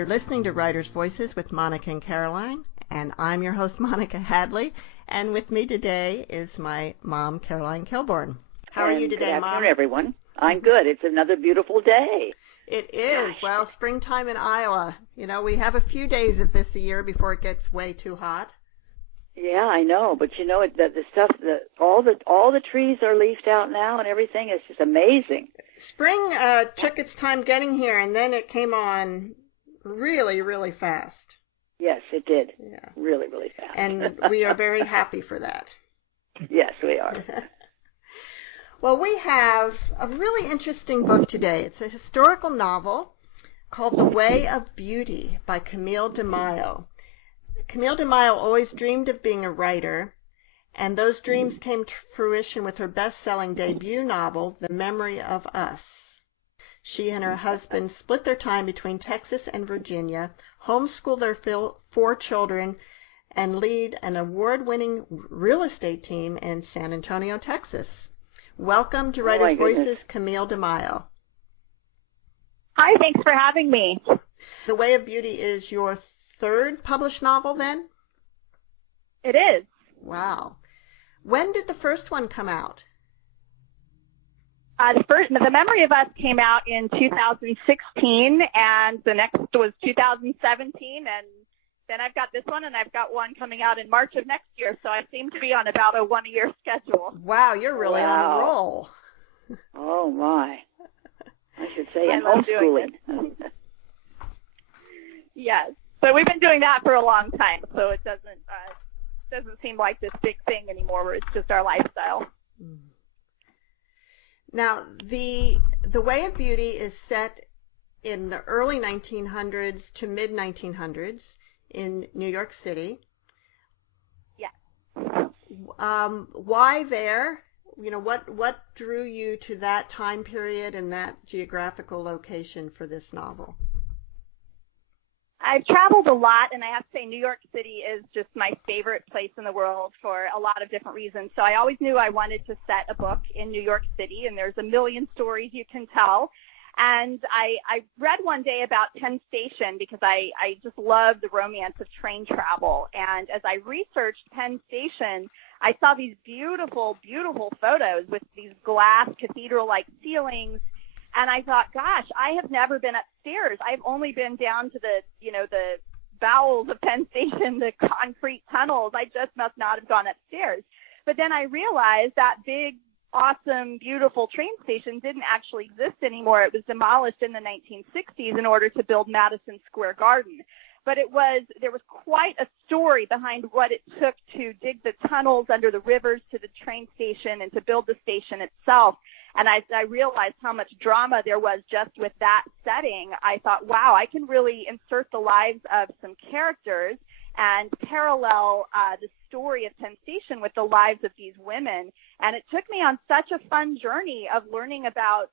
You're listening to Writer's Voices with Monica and Caroline, and I'm your host, Monica Hadley, and with me today is my mom, Caroline Kilborn. How are you today, Mom? Good afternoon, everyone. I'm good. It's another beautiful day. It is. Gosh. Well, springtime in Iowa. You know, we have a few days of this a year before it gets way too hot. Yeah, I know, but you know the stuff, all the trees are leafed out now, and everything is just amazing. Spring took its time getting here, and then it came on really, really fast. Yes, it did. Yeah, really, really fast. And we are very happy for that. Yes, we are. Well, we have a really interesting book today. It's a historical novel called The Way of Beauty by Camille DiMaio. Camille DiMaio always dreamed of being a writer, and those dreams came to fruition with her best-selling debut novel, The Memory of Us. She and her husband split their time between Texas and Virginia, homeschool their 4 children, and lead an award-winning real estate team in San Antonio, Texas. Welcome to Writer's Voices, Camille DiMaio. Hi, thanks for having me. The Way of Beauty is your 3rd published novel, then? It is. Wow. When did the first one come out? The Memory of Us came out in 2016, and the next was 2017, and then I've got this one, and I've got one coming out in March of next year, so I seem to be on about a 1-year schedule. Wow, you're really on a roll. Oh, my. I should say I in love doing homeschooling. Yes, but we've been doing that for a long time, so it doesn't seem like this big thing anymore where it's just our lifestyle. Now, the Way of Beauty is set in the early 1900s to mid-1900s in New York City. Yes. Why there? You know, what drew you to that time period and that geographical location for this novel? I've traveled a lot, and I have to say New York City is just my favorite place in the world for a lot of different reasons. So I always knew I wanted to set a book in New York City, and there's a million stories you can tell. And I read one day about Penn Station because I just love the romance of train travel. And as I researched Penn Station, I saw these beautiful, beautiful photos with these glass cathedral-like ceilings. And I thought, gosh, I have never been upstairs. I've only been down to the bowels of Penn Station, the concrete tunnels. I just must not have gone upstairs. But then I realized that big, awesome, beautiful train station didn't actually exist anymore. It was demolished in the 1960s in order to build Madison Square Garden. But there was quite a story behind what it took to dig the tunnels under the rivers to the train station and to build the station itself. And I realized how much drama there was just with that setting. I thought, wow, I can really insert the lives of some characters and parallel the story of Penn Station with the lives of these women. And it took me on such a fun journey of learning about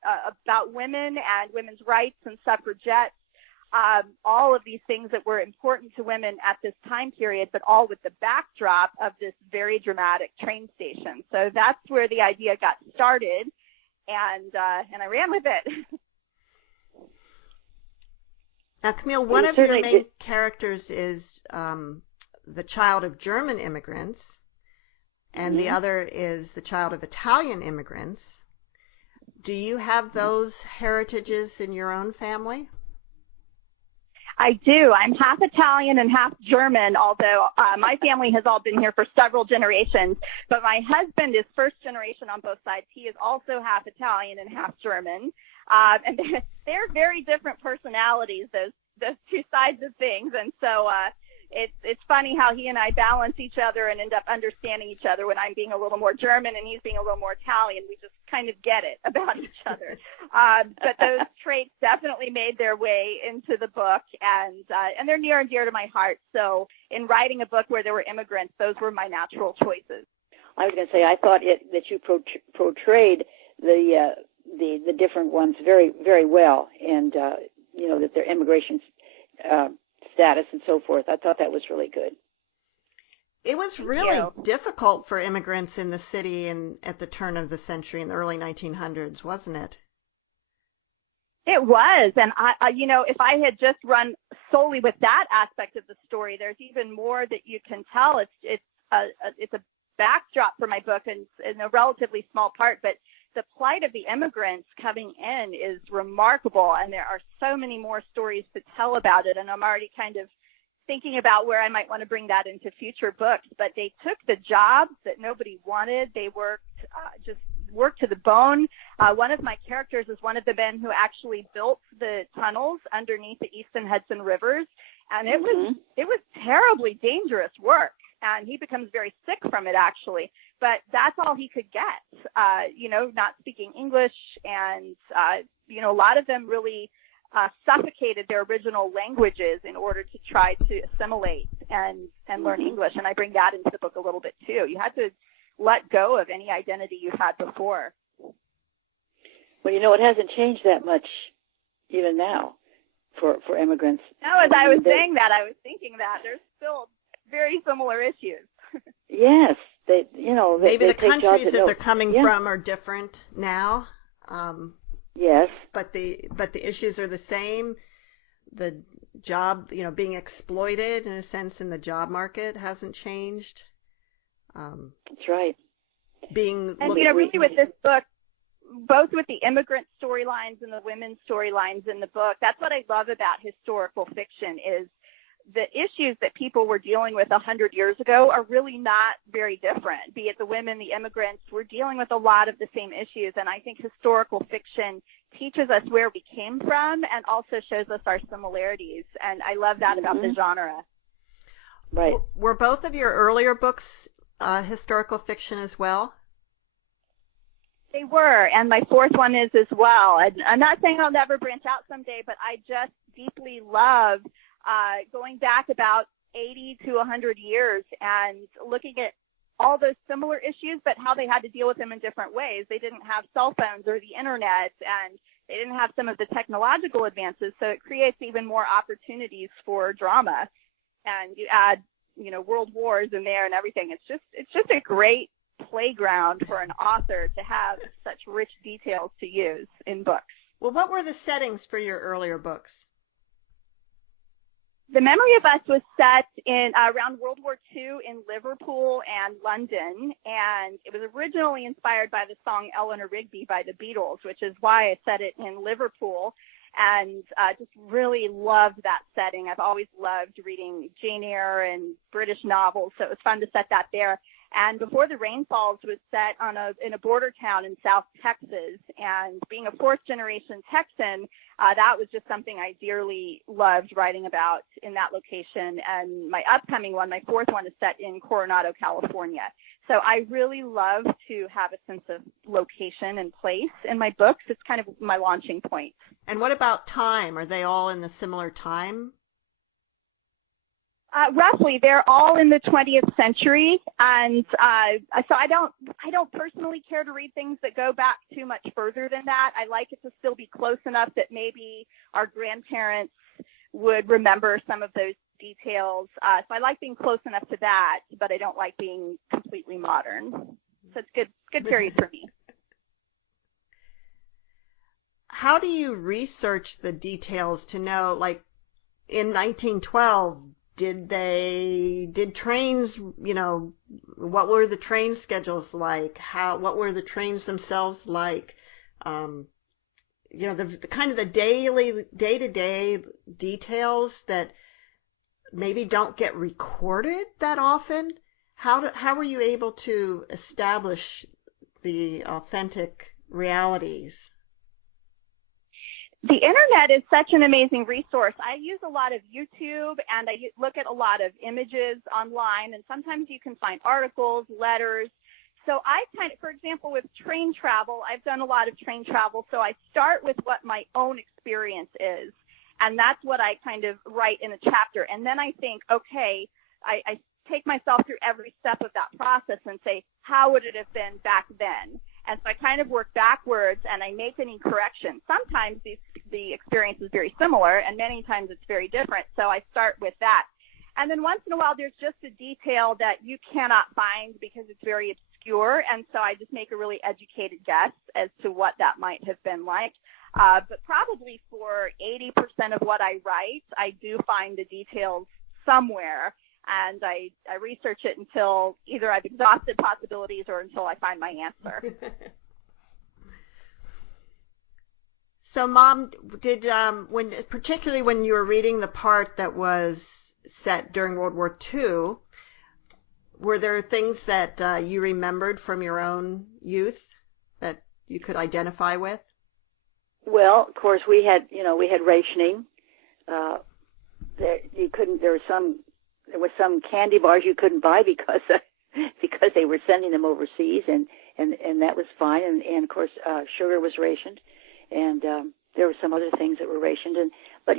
women and women's rights and suffragettes, all of these things that were important to women at this time period, but all with the backdrop of this very dramatic train station. So that's where the idea got started, and I ran with it. Now, Camille, one of your main characters is the child of German immigrants, and the other is the child of Italian immigrants. Do you have those heritages in your own family? I do. I'm half Italian and half German, although my family has all been here for several generations. But my husband is first generation on both sides. He is also half Italian and half German. And they're very different personalities, those two sides of things. And so it's funny how he and I balance each other and end up understanding each other when I'm being a little more German and he's being a little more Italian. We just kind of get it about each other. But those traits definitely made their way into the book, and they're near and dear to my heart. So in writing a book where there were immigrants, those were my natural choices. I was going to say, I thought that you portrayed the different ones very, very well, and that their immigration status and so forth. I thought that was really good. It was really difficult for immigrants in the city at the turn of the century in the early 1900s, wasn't it? It was, and if I had just run solely with that aspect of the story, there's even more that you can tell. It's a backdrop for my book, and in a relatively small part, but the plight of the immigrants coming in is remarkable, and there are so many more stories to tell about it. And I'm already kind of thinking about where I might want to bring that into future books. But they took the jobs that nobody wanted. They worked to the bone. One of my characters is one of the men who actually built the tunnels underneath the East and Hudson rivers, and it was terribly dangerous work. And he becomes very sick from it, actually. But that's all he could get, not speaking English. And, a lot of them really suffocated their original languages in order to try to assimilate and learn English. And I bring that into the book a little bit, too. You had to let go of any identity you had before. Well, it hasn't changed that much even now for immigrants. No, as I was saying that, I was thinking that there's still very similar issues. Yes. Maybe the countries that they're coming from are different now. Yes. But the issues are the same. The job, being exploited in a sense in the job market hasn't changed. That's right. Really with this book, both with the immigrant storylines and the women's storylines in the book, that's what I love about historical fiction is the issues that people were dealing with 100 years ago are really not very different. Be it the women, the immigrants, we're dealing with a lot of the same issues. And I think historical fiction teaches us where we came from and also shows us our similarities. And I love that about the genre. Right. Were both of your earlier books historical fiction as well? They were, and my fourth one is as well. I'm not saying I'll never branch out someday, but I just deeply love going back about 80 to 100 years and looking at all those similar issues, but how they had to deal with them in different ways. They didn't have cell phones or the internet, and they didn't have some of the technological advances, so it creates even more opportunities for drama. And you add, world wars in there and everything. It's just a great playground for an author to have such rich details to use in books. Well, what were the settings for your earlier books? The Memory of Us was set in around World War II in Liverpool and London, and it was originally inspired by the song Eleanor Rigby by the Beatles, which is why I set it in Liverpool, and just really loved that setting. I've always loved reading Jane Eyre and British novels, so it was fun to set that there. And Before the Rain Falls was set in a border town in South Texas. And being a fourth-generation Texan, that was just something I dearly loved writing about in that location. And my upcoming one, my fourth one, is set in Coronado, California. So I really love to have a sense of location and place in my books. It's kind of my launching point. And what about time? Are they all in the similar time? Roughly, they're all in the 20th century, and so I don't personally care to read things that go back too much further than that. I like it to still be close enough that maybe our grandparents would remember some of those details. So I like being close enough to that, but I don't like being completely modern. So it's good period for me. How do you research the details to know, like in 1912? Did trains, what were the train schedules like? What were the trains themselves like? The kind of the day-to-day details that maybe don't get recorded that often. How were you able to establish the authentic realities? The internet is such an amazing resource. I use a lot of YouTube, and I look at a lot of images online, and sometimes you can find articles, letters. So for example, with train travel, I've done a lot of train travel, so I start with what my own experience is, and that's what I kind of write in a chapter. And then I think, okay, I take myself through every step of that process and say, how would it have been back then? And so I kind of work backwards, and I make any corrections. Sometimes the experience is very similar, and many times it's very different. So I start with that. And then once in a while, there's just a detail that you cannot find because it's very obscure obscure, and so I just make a really educated guess as to what that might have been like. But probably for 80% of what I write, I do find the details somewhere, and I research it until either I've exhausted possibilities or until I find my answer. So, Mom, particularly when you were reading the part that was set during World War II, were there things that you remembered from your own youth that you could identify with? Well, of course, we had rationing. There was some candy bars you couldn't buy because they were sending them overseas, and that was fine. And of course, sugar was rationed, and there were some other things that were rationed. But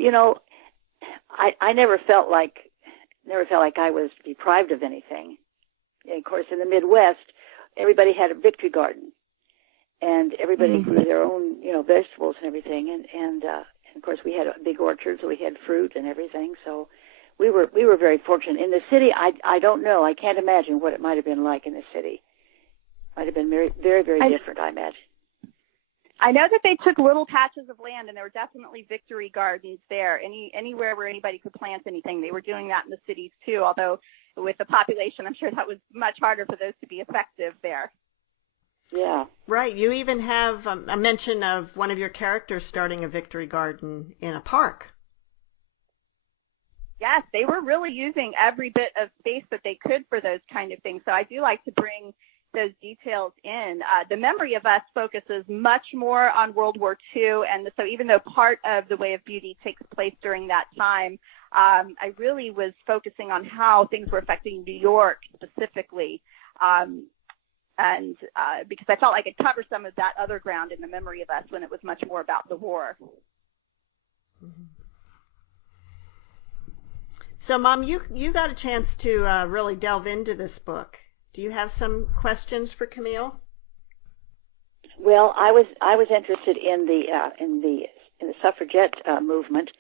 I never felt like I was deprived of anything. And of course, in the Midwest, everybody had a victory garden, and everybody grew their own vegetables and everything. And of course, we had a big orchard, so we had fruit and everything. So we were very fortunate. In the city, I don't know. I can't imagine what it might have been like in the city. Might have been very, very, very different, I imagine. I know that they took little patches of land, and there were definitely victory gardens there. Anywhere where anybody could plant anything, they were doing that in the cities too. Although with the population, I'm sure that was much harder for those to be effective there. Yeah. Right. You even have a mention of one of your characters starting a victory garden in a park. Yes, they were really using every bit of space that they could for those kind of things. So I do like to bring those details in. The Memory of Us focuses much more on World War II, and so even though part of The Way of Beauty takes place during that time, I really was focusing on how things were affecting New York specifically, and because I felt like I covered some of that other ground in The Memory of Us when it was much more about the war. Mm-hmm. So, Mom, you got a chance to really delve into this book. Do you have some questions for Camille? Well, I was interested in the suffragette movement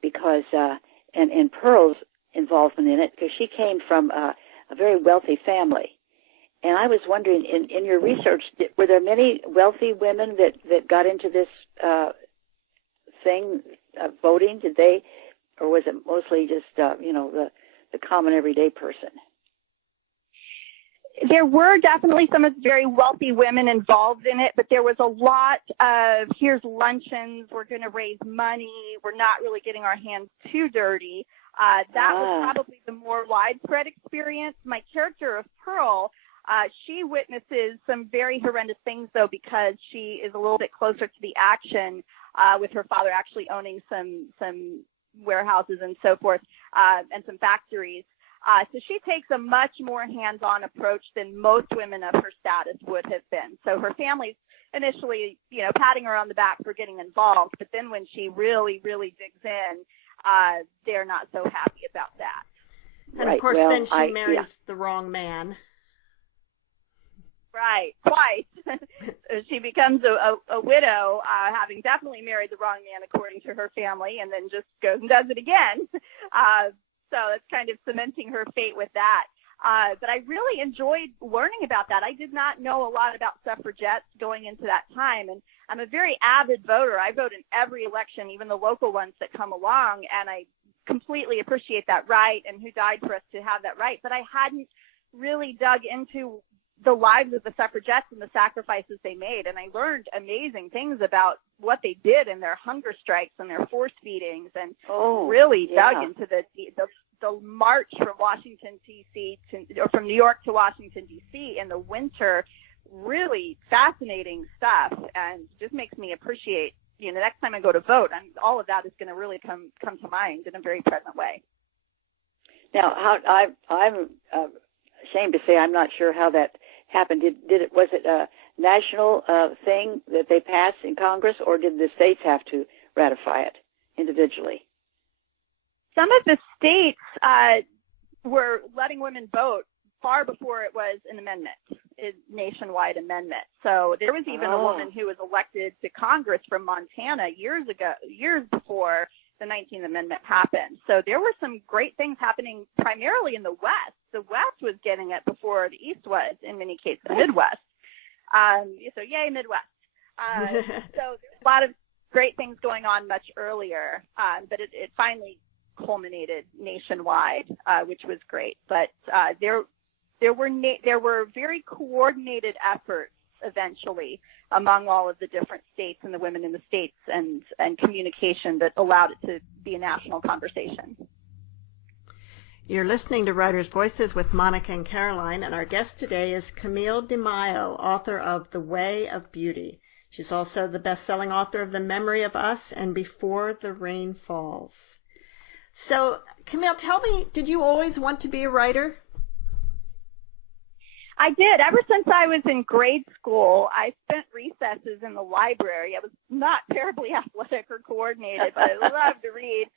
because and Pearl's involvement in it, because she came from a very wealthy family, and I was wondering in your research, were there many wealthy women that got into this thing voting? Did they, or was it mostly just the common everyday person? There were definitely some very wealthy women involved in it, but there was a lot of, here's luncheons, we're going to raise money, we're not really getting our hands too dirty. That was probably the more widespread experience. My character of Pearl, she witnesses some very horrendous things, though, because she is a little bit closer to the action, with her father actually owning some warehouses and so forth, and some factories. So she takes a much more hands-on approach than most women of her status would have been. So her family's initially, patting her on the back for getting involved, but then when she really, really digs in, they're not so happy about that. And of course, then she marries the wrong man. Right, twice. She becomes a widow, having definitely married the wrong man according to her family, and then just goes and does it again. So it's kind of cementing her fate with that. But I really enjoyed learning about that. I did not know a lot about suffragettes going into that time, and I'm a very avid voter. I vote in every election, even the local ones that come along, and I completely appreciate that right and who died for us to have that right. But I hadn't really dug into the lives of the suffragettes and the sacrifices they made, and I learned amazing things about what they did in their hunger strikes and their force feedings, and really dug into the march from Washington D.C. or from New York to Washington D.C. in the winter. Really fascinating stuff, and just makes me appreciate. Next time I go to vote, all of that is going to really come to mind in a very present way. Now, I'm ashamed to say I'm not sure how that happened. Was it a national thing that they passed in Congress, or did the states have to ratify it individually? Some of the states were letting women vote far before it was an amendment, a nationwide amendment. So there was even a woman who was elected to Congress from Montana years before the 19th Amendment happened. So there were some great things happening primarily in the West. The West was getting it before the East was, in many cases, the Midwest. So yay, Midwest. So there's a lot of great things going on much earlier, but it finally culminated nationwide, which was great. But there were very coordinated efforts eventually among all of the different states and the women in the states and communication that allowed it to be a national conversation. You're listening to Writers' Voices with Monica and Caroline, and our guest today is Camille DiMaio, author of The Way of Beauty. She's also the best-selling author of The Memory of Us and Before the Rain Falls. So, Camille, tell me, did you always want to be a writer? I did. Ever since I was in grade school, I spent recesses in the library. I was not terribly athletic or coordinated, but I loved to read.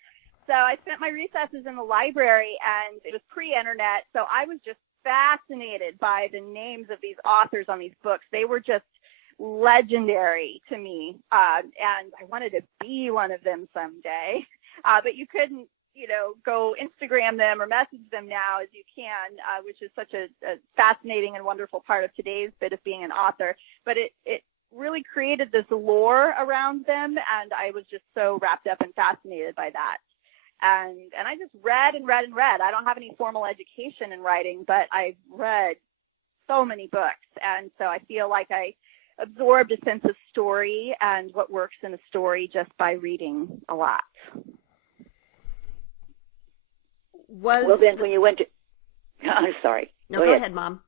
So I spent my recesses in the library, and it was pre-internet, so I was just fascinated by the names of these authors on these books. They were just legendary to me, and I wanted to be one of them someday. But you couldn't, go Instagram them or message them now as you can, which is such a fascinating and wonderful part of today's bit of being an author. But it really created this lore around them, and I was just so wrapped up and fascinated by that. And I just read and read and read. I don't have any formal education in writing, but I've read so many books, and so I feel like I absorbed a sense of story and what works in a story just by reading a lot. Well, then when you went to, I'm sorry. No, go ahead, Mom.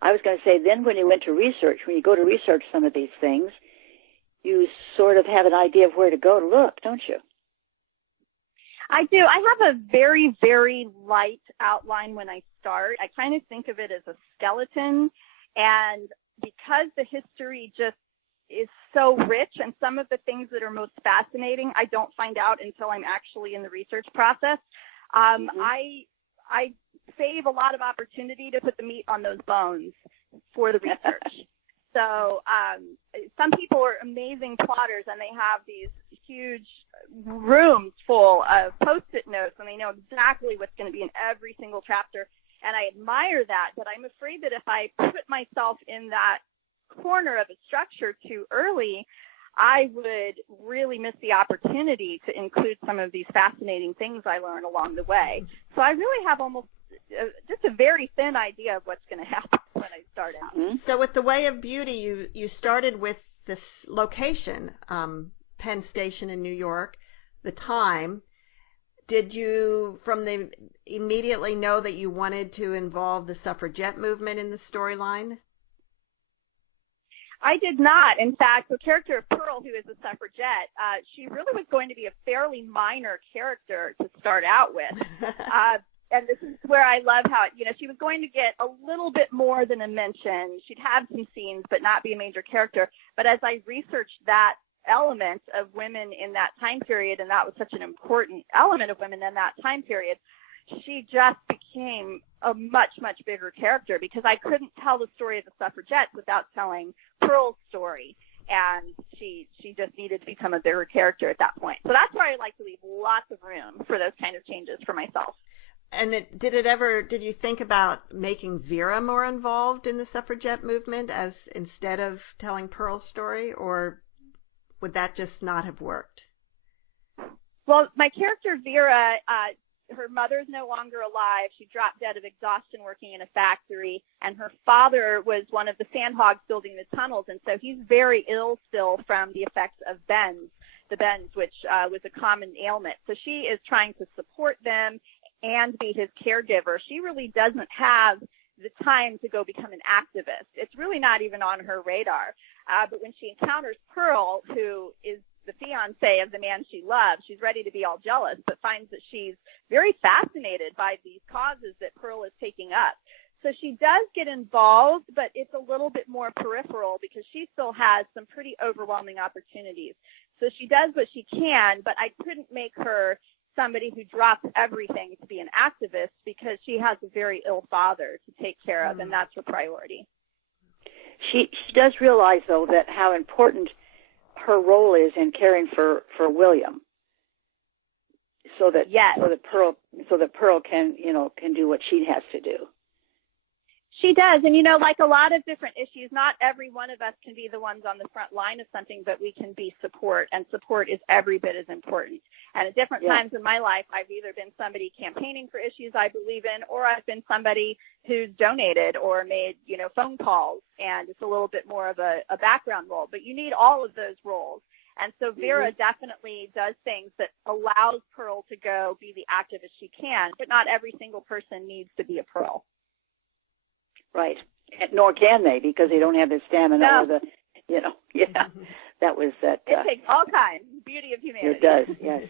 I was going to say, then when you went to research, when you go to research some of these things, you sort of have an idea of where to go to look, don't you? I do. I have a very, very light outline when I start. I kind of think of it as a skeleton, and because the history just is so rich, and some of the things that are most fascinating I don't find out until I'm actually in the research process. I save a lot of opportunity to put the meat on those bones for the research. So some people are amazing plotters, and they have these huge rooms full of Post-it notes, and they know exactly what's going to be in every single chapter. And I admire that, but I'm afraid that if I put myself in that corner of a structure too early, I would really miss the opportunity to include some of these fascinating things I learn along the way. So I really have almost just a very thin idea of what's going to happen when I start out. Mm-hmm. So with The Way of Beauty, you started with this location, Penn Station in New York, the time. Did you immediately know that you wanted to involve the suffragette movement in the storyline? I did not. In fact, the character of Pearl, who is a suffragette, she really was going to be a fairly minor character to start out with. And this is where I love how, she was going to get a little bit more than a mention. She'd have some scenes, but not be a major character. But as I researched that element of women in that time period, and that was such an important element of women in that time period, she just became a much, much bigger character, because I couldn't tell the story of the suffragettes without telling Pearl's story, and she just needed to become a bigger character at that point. So that's where I like to leave lots of room for those kind of changes for myself. And did you think about making Vera more involved in the suffragette movement instead of telling Pearl's story, or would that just not have worked? Well, my character Vera, her mother's no longer alive. She dropped dead of exhaustion working in a factory, and her father was one of the sandhogs building the tunnels, and so he's very ill still from the effects of the bends, which was a common ailment. So she is trying to support them and be his caregiver. She really doesn't have the time to go become an activist. It's really not even on her radar. But when she encounters Pearl, who is the fiance of the man she loves, she's ready to be all jealous, but finds that she's very fascinated by these causes that Pearl is taking up. So she does get involved, but it's a little bit more peripheral because she still has some pretty overwhelming opportunities. So she does what she can, but I couldn't make her somebody who drops everything to be an activist, because she has a very ill father to take care of, and that's her priority. She does realize, though, that how important her role is in caring for William. yes. so that Pearl can do what she has to do. She does. And, like a lot of different issues, not every one of us can be the ones on the front line of something, but we can be support, and support is every bit as important. And at different times in my life, I've either been somebody campaigning for issues I believe in, or I've been somebody who's donated or made, phone calls, and it's a little bit more of a background role. But you need all of those roles. And so Vera definitely does things that allows Pearl to go be the activist she can, but not every single person needs to be a Pearl. Right. Nor can they, because they don't have the stamina or the, that was that. It takes all kinds. Beauty of humanity. It does, yes.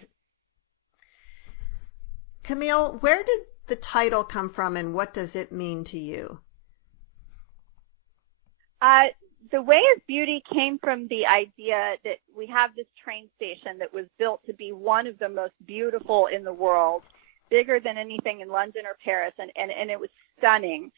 Camille, where did the title come from, and what does it mean to you? The Way of Beauty came from the idea that we have this train station that was built to be one of the most beautiful in the world, bigger than anything in London or Paris, and it was stunning.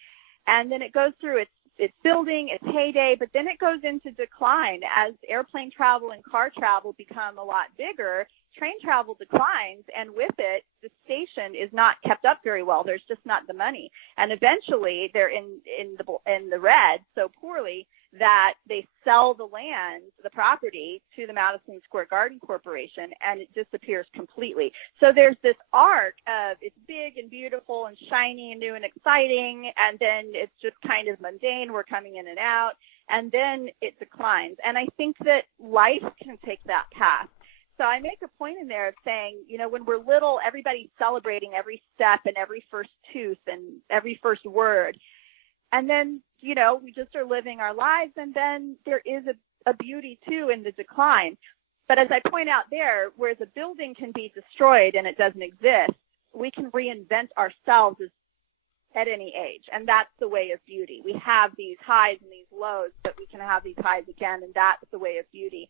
And then it goes through its building, its heyday, but then it goes into decline as airplane travel and car travel become a lot bigger. Train travel declines, and with it, the station is not kept up very well. There's just not the money, and eventually they're in the red so poorly that they sell the land, the property, to the Madison Square Garden Corporation, and it disappears completely. So there's this arc of it's big and beautiful and shiny and new and exciting, and then it's just kind of mundane. We're coming in and out, and then it declines. And I think that life can take that path. So I make a point in there of saying, when we're little, everybody's celebrating every step and every first tooth and every first word. And then, we just are living our lives, and then there is a beauty, too, in the decline. But as I point out there, whereas a building can be destroyed and it doesn't exist, we can reinvent ourselves at any age, and that's the way of beauty. We have these highs and these lows, but we can have these highs again, and that's the way of beauty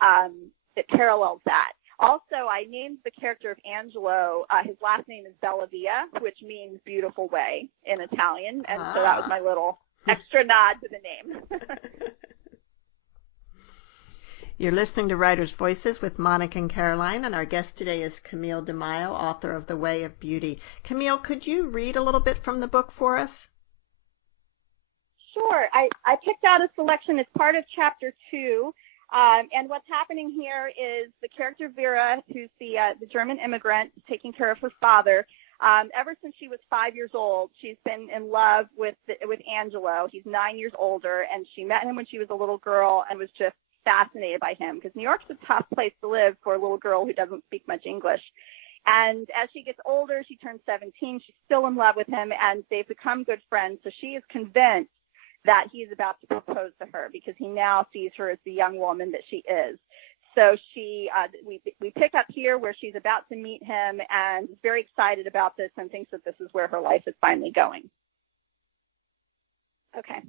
that parallels that. Also, I named the character of Angelo. His last name is Bellavia, which means beautiful way in Italian, and so that was my little extra nod to the name. You're listening to Writers' Voices with Monica and Caroline, and our guest today is Camille DiMaio, author of The Way of Beauty. Camille, could you read a little bit from the book for us? Sure. I picked out a selection as part of Chapter 2. And what's happening here is the character Vera, who's the German immigrant taking care of her father. Ever since she was 5 years old, she's been in love with Angelo. He's 9 years older, and she met him when she was a little girl and was just fascinated by him, because New York's a tough place to live for a little girl who doesn't speak much English. And as she gets older, she turns 17. She's still in love with him, and they've become good friends. So she is convinced that he's about to propose to her, because he now sees her as the young woman that she is. So we pick up here where she's about to meet him, and is very excited about this and thinks that this is where her life is finally going. Okay.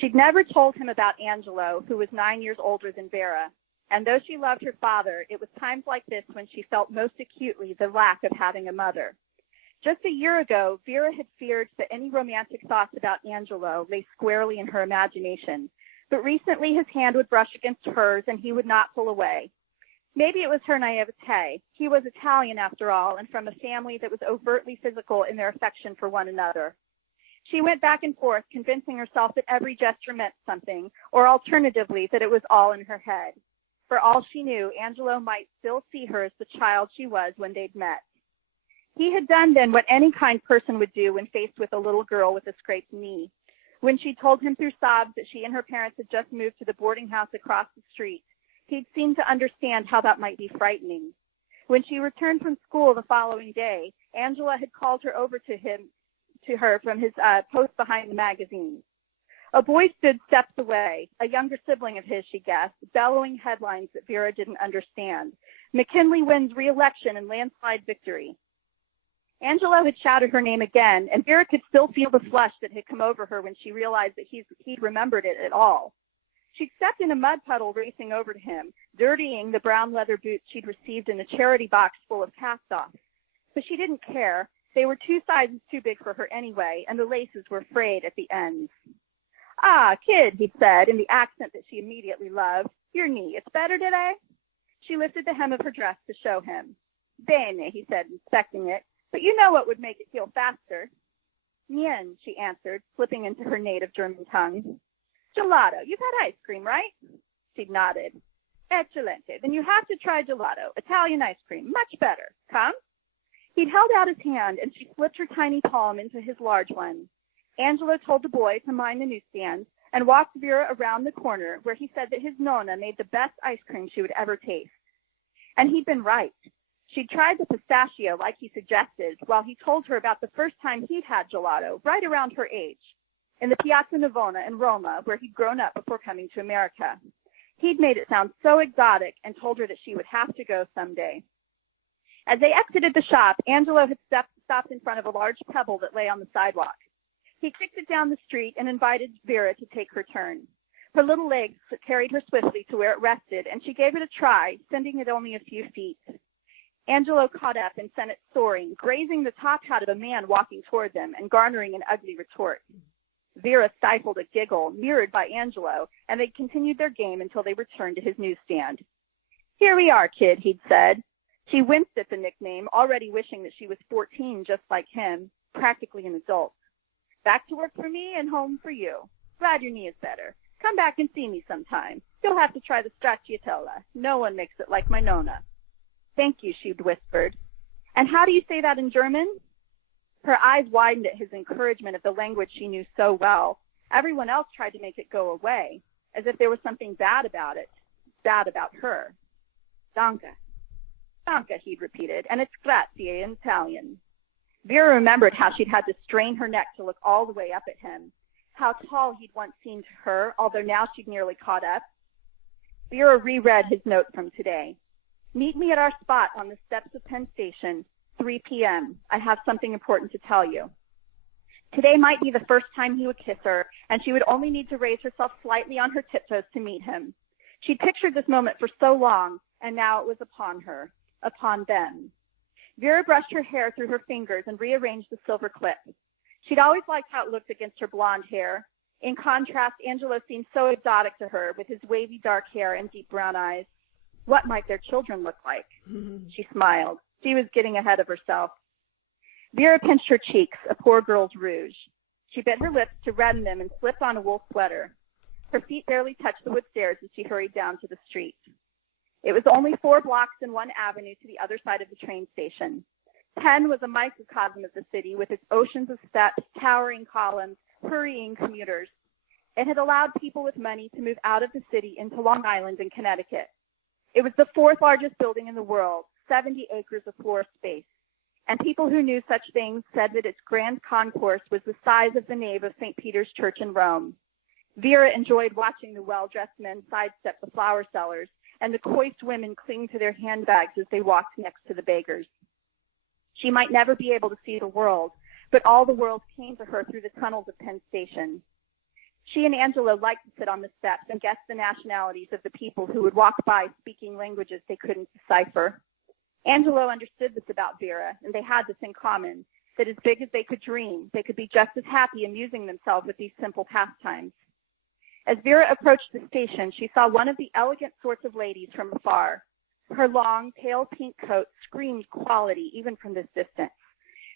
She'd never told him about Angelo, who was 9 years older than Vera. And though she loved her father, it was times like this when she felt most acutely the lack of having a mother. Just a year ago, Vera had feared that any romantic thoughts about Angelo lay squarely in her imagination. But recently his hand would brush against hers and he would not pull away. Maybe it was her naivete. He was Italian after all, and from a family that was overtly physical in their affection for one another. She went back and forth, convincing herself that every gesture meant something, or alternatively, that it was all in her head. For all she knew, Angelo might still see her as the child she was when they'd met. He had done then what any kind person would do when faced with a little girl with a scraped knee. When she told him through sobs that she and her parents had just moved to the boarding house across the street, he'd seemed to understand how that might be frightening. When she returned from school the following day, Angela had called her over to her from his post behind the magazine. A boy stood steps away, a younger sibling of his, she guessed, bellowing headlines that Vera didn't understand. McKinley wins re-election and landslide victory. Angelo had shouted her name again, and Vera could still feel the flush that had come over her when she realized that he'd remembered it at all. She'd stepped in a mud puddle racing over to him, dirtying the brown leather boots she'd received in a charity box full of cast-offs. But she didn't care. They were 2 sizes too big for her anyway, and the laces were frayed at the ends. "Ah, kid," he'd said in the accent that she immediately loved. "Your knee, it's better today?" She lifted the hem of her dress to show him. Bene, he said, inspecting it. But you know what would make it heal faster. Nien, she answered, slipping into her native German tongue. Gelato. You've had ice cream, right? She nodded. Excelente. Then you have to try gelato. Italian ice cream. Much better. Come? He'd held out his hand, and she slipped her tiny palm into his large one. Angelo told the boy to mind the newsstand and walked Vera around the corner where he said that his nonna made the best ice cream she would ever taste. And he'd been right. She'd tried the pistachio like he suggested while he told her about the first time he'd had gelato, right around her age, in the Piazza Navona in Roma, where he'd grown up before coming to America. He'd made it sound so exotic and told her that she would have to go someday. As they exited the shop, Angelo had stopped in front of a large pebble that lay on the sidewalk. He kicked it down the street and invited Vera to take her turn. Her little legs carried her swiftly to where it rested, and she gave it a try, sending it only a few feet. Angelo caught up and sent it soaring, grazing the top hat of a man walking toward them and garnering an ugly retort. Vera stifled a giggle, mirrored by Angelo, and they continued their game until they returned to his newsstand. Here we are, kid, he'd said. She winced at the nickname, already wishing that she was 14 just like him, practically an adult. Back to work for me and home for you. Glad your knee is better. Come back and see me sometime. You'll have to try the stracciatella. No one makes it like my nonna. Thank you, she'd whispered. And how do you say that in German? Her eyes widened at his encouragement of the language she knew so well. Everyone else tried to make it go away, as if there was something bad about it, bad about her. Danke. Danke, he'd repeated, and it's grazie in Italian. Vera remembered how she'd had to strain her neck to look all the way up at him, how tall he'd once seemed to her, although now she'd nearly caught up. Vera reread his note from today. Meet me at our spot on the steps of Penn Station, 3 p.m. I have something important to tell you. Today might be the first time he would kiss her, and she would only need to raise herself slightly on her tiptoes to meet him. She'd pictured this moment for so long, and now it was upon her, upon them. Vera brushed her hair through her fingers and rearranged the silver clip. She'd always liked how it looked against her blonde hair. In contrast, Angelo seemed so exotic to her with his wavy dark hair and deep brown eyes. What might their children look like? She smiled. She was getting ahead of herself. Vera pinched her cheeks, a poor girl's rouge. She bit her lips to redden them and slipped on a wool sweater. Her feet barely touched the wood stairs as she hurried down to the street. It was only 4 blocks and 1 avenue to the other side of the train station. Penn was a microcosm of the city with its oceans of steps, towering columns, hurrying commuters. It had allowed people with money to move out of the city into Long Island and Connecticut. It was the 4th largest building in the world, 70 acres of floor space. And people who knew such things said that its grand concourse was the size of the nave of St. Peter's Church in Rome. Vera enjoyed watching the well-dressed men sidestep the flower sellers and the coiffed women cling to their handbags as they walked next to the beggars. She might never be able to see the world, but all the world came to her through the tunnels of Penn Station. She and Angelo liked to sit on the steps and guess the nationalities of the people who would walk by speaking languages they couldn't decipher. Angelo understood this about Vera, and they had this in common, that as big as they could dream, they could be just as happy amusing themselves with these simple pastimes. As Vera approached the station, she saw one of the elegant sorts of ladies from afar. Her long, pale pink coat screamed quality even from this distance.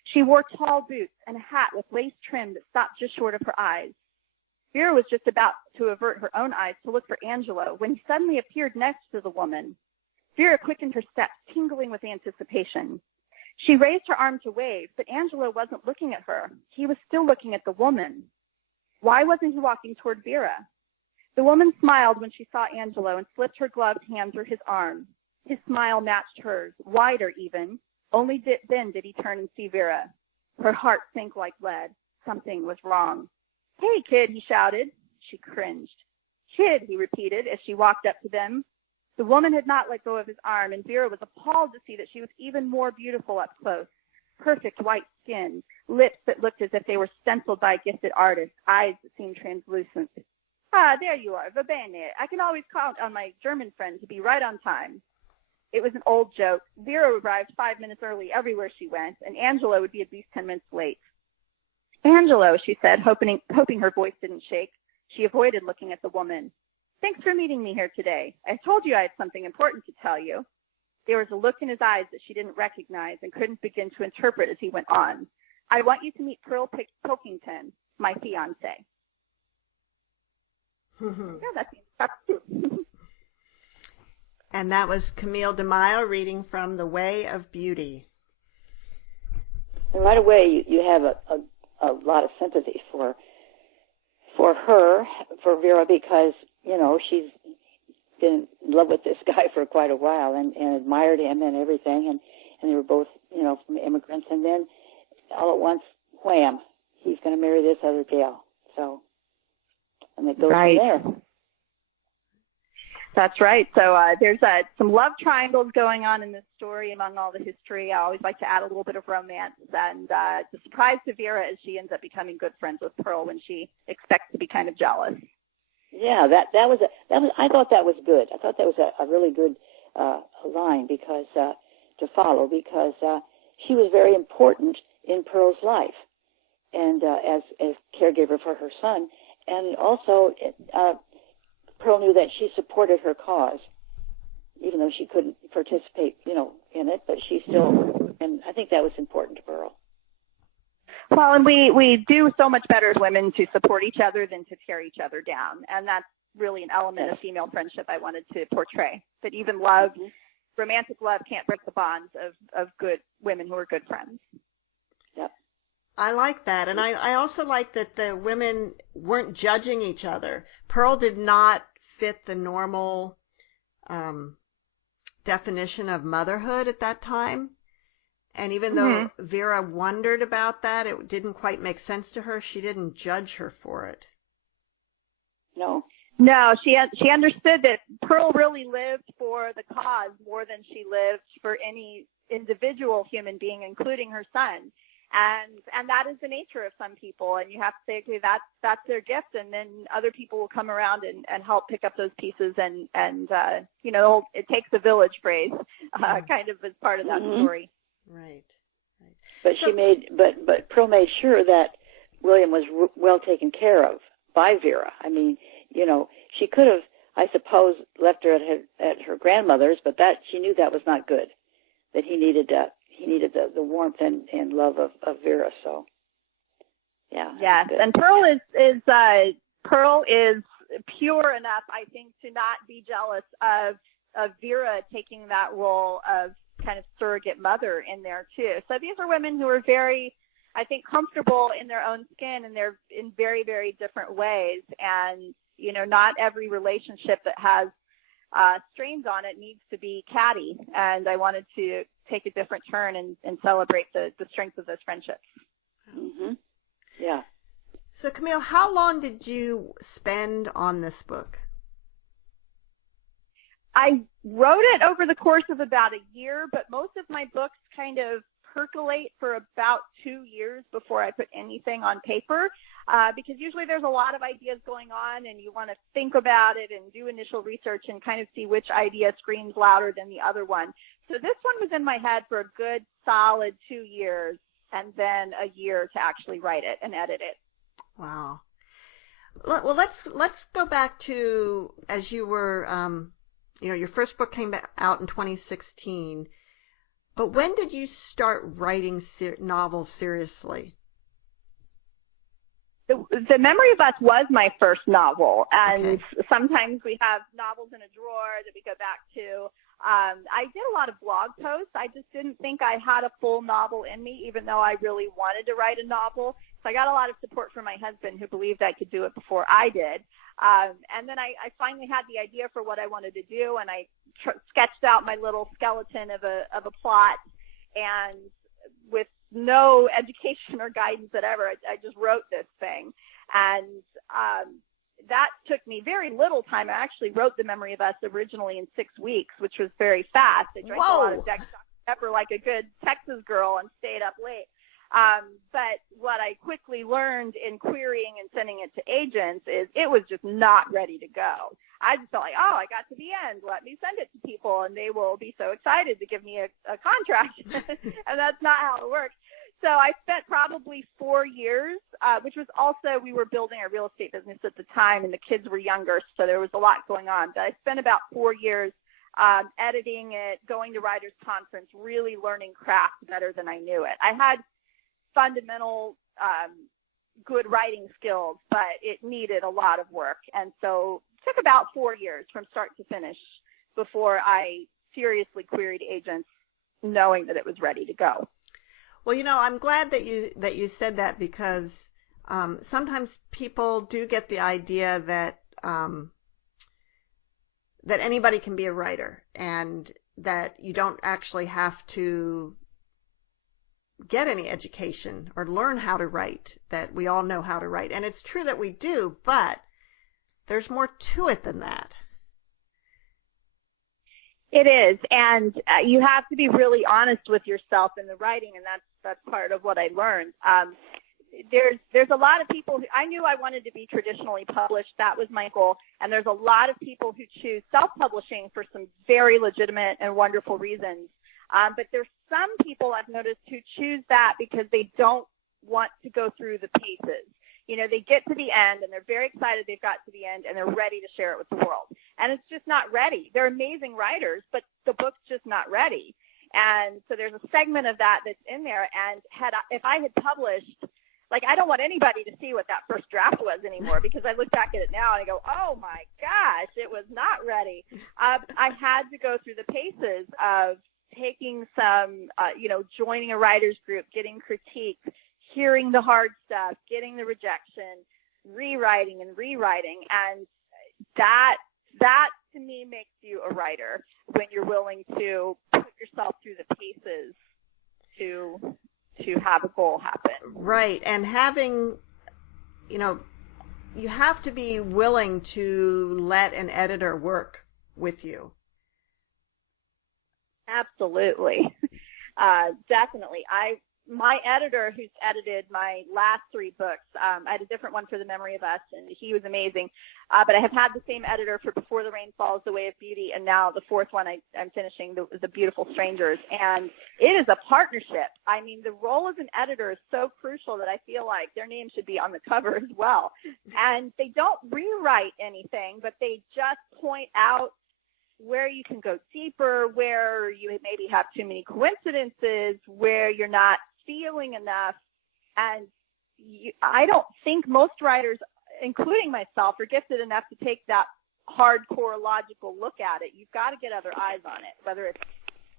She wore tall boots and a hat with lace trim that stopped just short of her eyes. Vera was just about to avert her own eyes to look for Angelo when he suddenly appeared next to the woman. Vera quickened her steps, tingling with anticipation. She raised her arm to wave, but Angelo wasn't looking at her. He was still looking at the woman. Why wasn't he walking toward Vera? The woman smiled when she saw Angelo and slipped her gloved hand through his arm. His smile matched hers, wider even. Only then did he turn and see Vera. Her heart sank like lead. Something was wrong. "Hey, kid," he shouted. She cringed. "Kid," he repeated as she walked up to them. The woman had not let go of his arm, and Vera was appalled to see that she was even more beautiful up close. Perfect white skin, lips that looked as if they were stenciled by a gifted artist, eyes that seemed translucent. "Ah, there you are, va bene. I can always count on my German friend to be right on time." It was an old joke. Vera arrived 5 minutes early everywhere she went, and Angelo would be at least 10 minutes late. "Angelo," she said, hoping her voice didn't shake. She avoided looking at the woman. "Thanks for meeting me here today. I told you I had something important to tell you." There was a look in his eyes that she didn't recognize and couldn't begin to interpret as he went on. I want you to meet Pearl Pilkington, my fiancé. Yeah, that's And that was Camille DiMaio reading from The Way of Beauty. And right away, you have a lot of sympathy for her, for Vera, because, you know, she's been in love with this guy for quite a while and admired him and everything, and they were both, you know, from immigrants, and then all at once, wham, he's going to marry this other gal. So, and it goes from there. That's right. So there's some love triangles going on in this story among all the history. I always like to add a little bit of romance, and the surprise to Vera is she ends up becoming good friends with Pearl when she expects to be kind of jealous. Yeah, that was I thought that was good. I thought that was a really good line because to follow, because she was very important in Pearl's life, and as caregiver for her son, and also Pearl knew that she supported her cause, even though she couldn't participate, you know, in it, but she still, and I think that was important to Pearl. Well, and we do so much better as women to support each other than to tear each other down, and that's really an element of female friendship I wanted to portray, that even love, romantic love, can't break the bonds of good women who are good friends. Yep. I like that, and I also like that the women weren't judging each other. Pearl did not fit the normal definition of motherhood at that time, and even though Vera wondered about that, it didn't quite make sense to her, she didn't judge her for it. No, she understood that Pearl really lived for the cause more than she lived for any individual human being, including her son. And that is the nature of some people, and you have to say, okay, that's their gift, and then other people will come around and help pick up those pieces, and you know, it takes a village phrase, kind of as part of that story. Right. But but Pearl made sure that William was well taken care of by Vera. I mean, you know, she could have, I suppose, left her at her grandmother's, but that she knew that was not good. That he needed the warmth and love of Vera. So, yeah. Yes, and Pearl is pure enough, I think, to not be jealous of Vera taking that role of kind of surrogate mother in there too. So these are women who are very, I think, comfortable in their own skin, and they're in very, very different ways. And you know, not every relationship that has strains on it needs to be catty, and I wanted to take a different turn and celebrate the strength of those friendships. Yeah. So Camille, how long did you spend on this book? I wrote it over the course of about a year, but most of my books kind of percolate for about 2 years before I put anything on paper, because usually there's a lot of ideas going on, and you want to think about it and do initial research and kind of see which idea screams louder than the other one. So this one was in my head for a good solid 2 years, and then a year to actually write it and edit it. Wow. Well, let's go back to, as you were, you know, your first book came out in 2016. But when did you start writing novels seriously? The Memory of Us was my first novel, and Okay. Sometimes we have novels in a drawer that we go back to. I did a lot of blog posts. I just didn't think I had a full novel in me, even though I really wanted to write a novel. So I got a lot of support from my husband, who believed I could do it before I did. And then I finally had the idea for what I wanted to do, and I sketched out my little skeleton of a plot, and with no education or guidance whatever, I just wrote this thing. And that took me very little time. I actually wrote The Memory of Us originally in 6 weeks, which was very fast. I drank a lot of Dr. Pepper like a good Texas girl and stayed up late. But what I quickly learned in querying and sending it to agents is it was just not ready to go. I just felt like, oh, I got to the end. Let me send it to people, and they will be so excited to give me a contract. And that's not how it works. So I spent probably 4 years, which was also, we were building a real estate business at the time, and the kids were younger, so there was a lot going on. But I spent about 4 years editing it, going to writers' conference, really learning craft better than I knew it. I had fundamental good writing skills, but it needed a lot of work. And so it took about 4 years from start to finish before I seriously queried agents, knowing that it was ready to go. Well, I'm glad that you said that, because sometimes people do get the idea that that anybody can be a writer, and that you don't actually have to get any education or learn how to write, that we all know how to write. And it's true that we do, but there's more to it than that. It is, and you have to be really honest with yourself in the writing, and that's part of what I learned. There's a lot of people I knew I wanted to be traditionally published. That was my goal. And there's a lot of people who choose self-publishing for some very legitimate and wonderful reasons. But there's some people I've noticed who choose that because they don't want to go through the paces. They get to the end and they're very excited they've got to the end and they're ready to share it with the world. And it's just not ready. They're amazing writers, but the book's just not ready. And so there's a segment of that that's in there. And if I had published, I don't want anybody to see what that first draft was anymore, because I look back at it now and I go, oh my gosh, it was not ready. I had to go through the paces of taking some, joining a writer's group, getting critiques, hearing the hard stuff, getting the rejection, rewriting. And that to me makes you a writer, when you're willing to put yourself through the paces to have a goal happen. Right. And having, you have to be willing to let an editor work with you. Absolutely. Definitely. My editor, who's edited my last 3 books, I had a different one for The Memory of Us, and he was amazing. But I have had the same editor for Before the Rain Falls, The Way of Beauty, and now the 4th one I'm finishing, the Beautiful Strangers. And it is a partnership. I mean, the role as an editor is so crucial that I feel like their name should be on the cover as well. And they don't rewrite anything, but they just point out where you can go deeper, where you maybe have too many coincidences, where you're not feeling enough. And I don't think most writers, including myself, are gifted enough to take that hardcore logical look at it. You've got to get other eyes on it, whether it's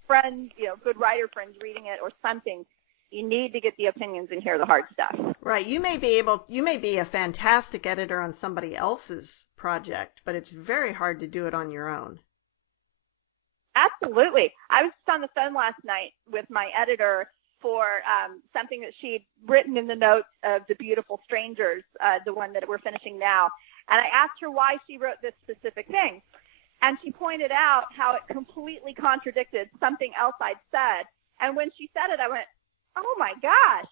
friends, good writer friends reading it or something. You need to get the opinions and hear the hard stuff. Right. You may be a fantastic editor on somebody else's project, but it's very hard to do it on your own. Absolutely. I was just on the phone last night with my editor for something that she'd written in the notes of The Beautiful Strangers, the one that we're finishing now. And I asked her why she wrote this specific thing. And she pointed out how it completely contradicted something else I'd said. And when she said it, I went, oh my gosh,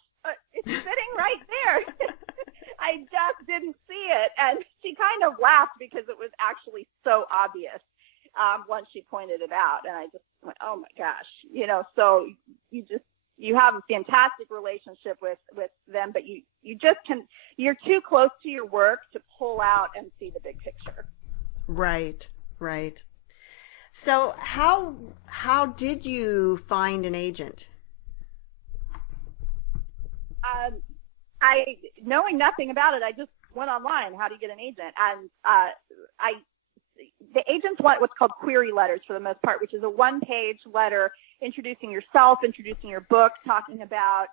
it's sitting right there. I just didn't see it. And she kind of laughed because it was actually so obvious once she pointed it out. And I just went, oh my gosh, so you have a fantastic relationship with them, but you're too close to your work to pull out and see the big picture. Right. So how did you find an agent? Knowing nothing about it, I just went online. How do you get an agent? And the agents want what's called query letters for the most part, which is a 1-page letter introducing yourself, introducing your book, talking about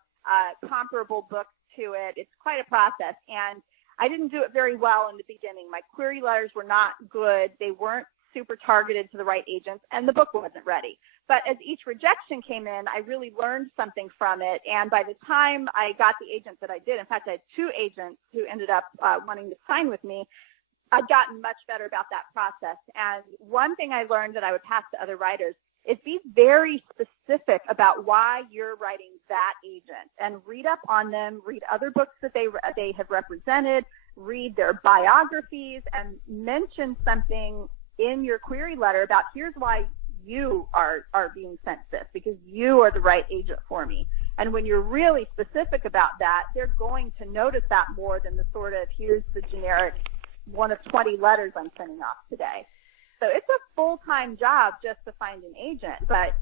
comparable books to it. It's quite a process, and I didn't do it very well in the beginning. My query letters were not good. They weren't super targeted to the right agents, and the book wasn't ready. But as each rejection came in, I really learned something from it, and by the time I got the agent that I did, in fact, I had 2 agents who ended up wanting to sign with me. I've gotten much better about that process. And one thing I learned that I would pass to other writers is be very specific about why you're writing that agent, and read up on them, read other books that they have represented, read their biographies, and mention something in your query letter about here's why you are being sent this, because you are the right agent for me. And when you're really specific about that, they're going to notice that more than the sort of here's the generic one of 20 letters I'm sending off today. So it's a full-time job just to find an agent, but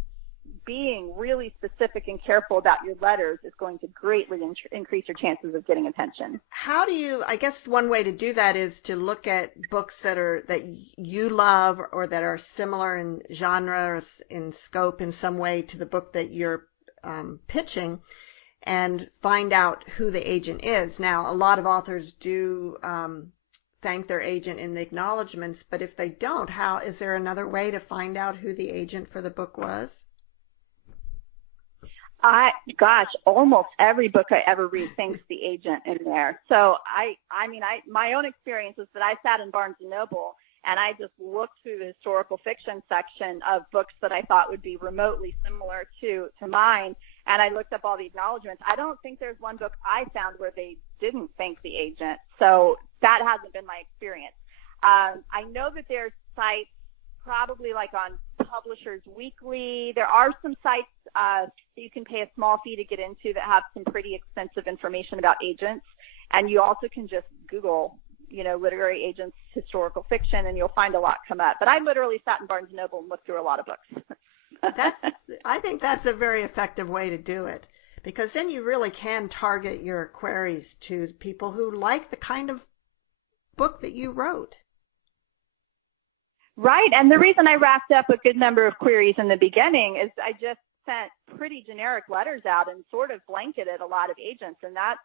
being really specific and careful about your letters is going to greatly increase your chances of getting attention. How do you, I guess one way to do that is to look at books that you love or that are similar in genre or in scope in some way to the book that you're pitching, and find out who the agent is. Now, a lot of authors do thank their agent in the acknowledgments, but if they don't, is there another way to find out who the agent for the book was? Almost every book I ever read thanks the agent in there. So my own experience is that I sat in Barnes & Noble and I just looked through the historical fiction section of books that I thought would be remotely similar to mine, and I looked up all the acknowledgments. I don't think there's one book I found where they didn't thank the agent, so that hasn't been my experience. I know that there's sites probably like on Publishers Weekly. There are some sites that you can pay a small fee to get into that have some pretty extensive information about agents, and you also can just Google, literary agents, historical fiction, and you'll find a lot come up. But I literally sat in Barnes & Noble and looked through a lot of books. I think that's a very effective way to do it, because then you really can target your queries to people who like the kind of book that you wrote. Right, and the reason I racked up a good number of queries in the beginning is I just sent pretty generic letters out and sort of blanketed a lot of agents, and that's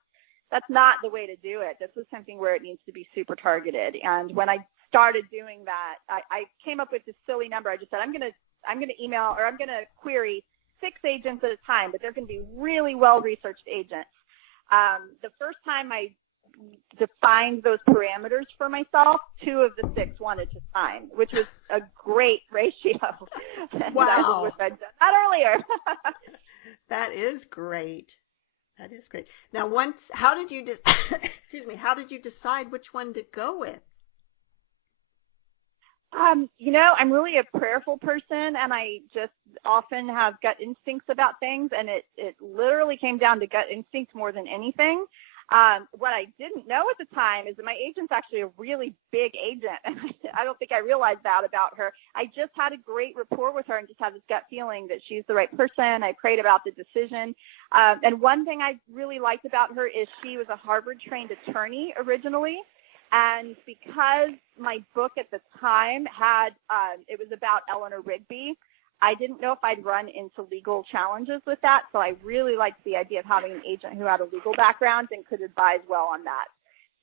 not the way to do it. This is something where it needs to be super targeted. And when I started doing that, I came up with this silly number. I just said I'm going to email, or I'm going to query 6 agents at a time, but they're going to be really well-researched agents. The first time I defined those parameters for myself, 2 of the 6 wanted to sign, which was a great ratio. Wow. I wish I'd done that earlier. That is great. That is great. Now, how did you how did you decide which one to go with? I'm really a prayerful person, and I just often have gut instincts about things, and it literally came down to gut instinct more than anything. What I didn't know at the time is that my agent's actually a really big agent, and I don't think I realized that about her. I just had a great rapport with her and just had this gut feeling that she's the right person. I prayed about the decision. And one thing I really liked about her is she was a Harvard-trained attorney originally. And because my book at the time it was about Eleanor Rigby, I didn't know if I'd run into legal challenges with that, so I really liked the idea of having an agent who had a legal background and could advise well on that.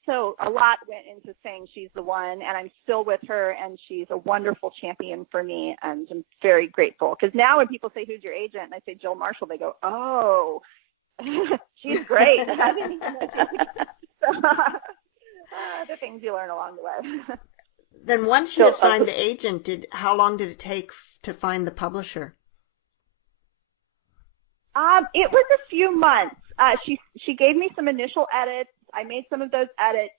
So a lot went into saying she's the one, and I'm still with her, and she's a wonderful champion for me, and I'm very grateful. Because now when people say, who's your agent, and I say Jill Marshall, they go, oh, she's great. I didn't even know the things you learn along the way. Then once you assigned the agent, how long did it take to find the publisher? It was a few months. She gave me some initial edits. I made some of those edits.